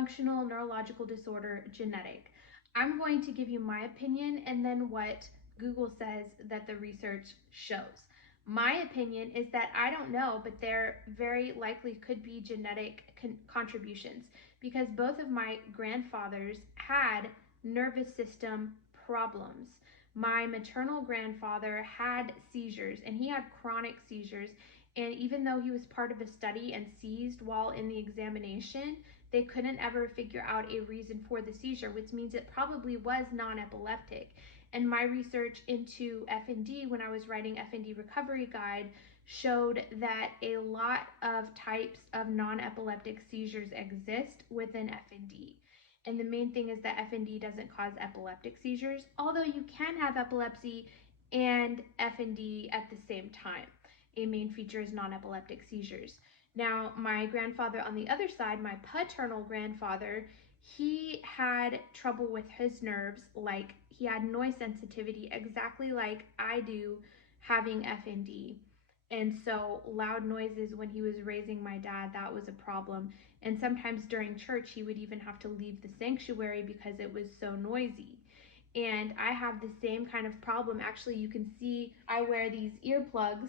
functional neurological disorder genetic? I'm going to give you my opinion and then what Google says that the research shows. My opinion is that I don't know, but there very likely could be genetic contributions because both of my grandfathers had nervous system problems. My maternal grandfather had seizures, and he had chronic seizures. And even though he was part of a study and seized while in the examination, they couldn't ever figure out a reason for the seizure, which means it probably was non-epileptic. And my research into FND, when I was writing FND recovery guide, showed that a lot of types of non-epileptic seizures exist within FND. And the main thing is that FND doesn't cause epileptic seizures, although you can have epilepsy and FND at the same time. A main feature is non-epileptic seizures. Now, my grandfather on the other side, my paternal grandfather, he had trouble with his nerves, like he had noise sensitivity, exactly like I do having FND. And so loud noises when he was raising my dad, that was a problem. And sometimes during church, he would even have to leave the sanctuary because it was so noisy. And I have the same kind of problem. Actually, you can see I wear these earplugs,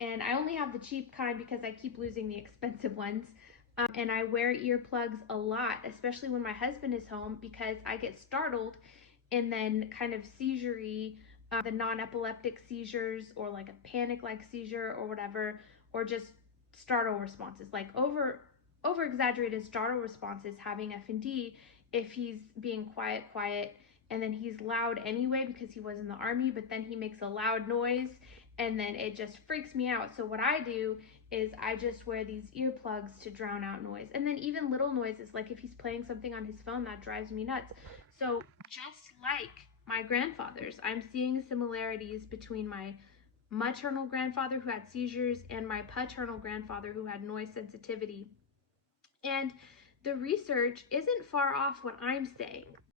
and I only have the cheap kind because I keep losing the expensive ones. And I wear earplugs a lot, especially when my husband is home, because I get startled and then kind of seizure-y, the non-epileptic seizures or like a panic-like seizure or whatever, or just startle responses, like over exaggerated startle responses having FND if he's being quiet, and then he's loud anyway because he was in the army, but then he makes a loud noise and then it just freaks me out. So what I do is I just wear these earplugs to drown out noise. And then even little noises, like if he's playing something on his phone, that drives me nuts. So just like my grandfathers, I'm seeing similarities between my maternal grandfather who had seizures and my paternal grandfather who had noise sensitivity. And the research isn't far off what I'm saying.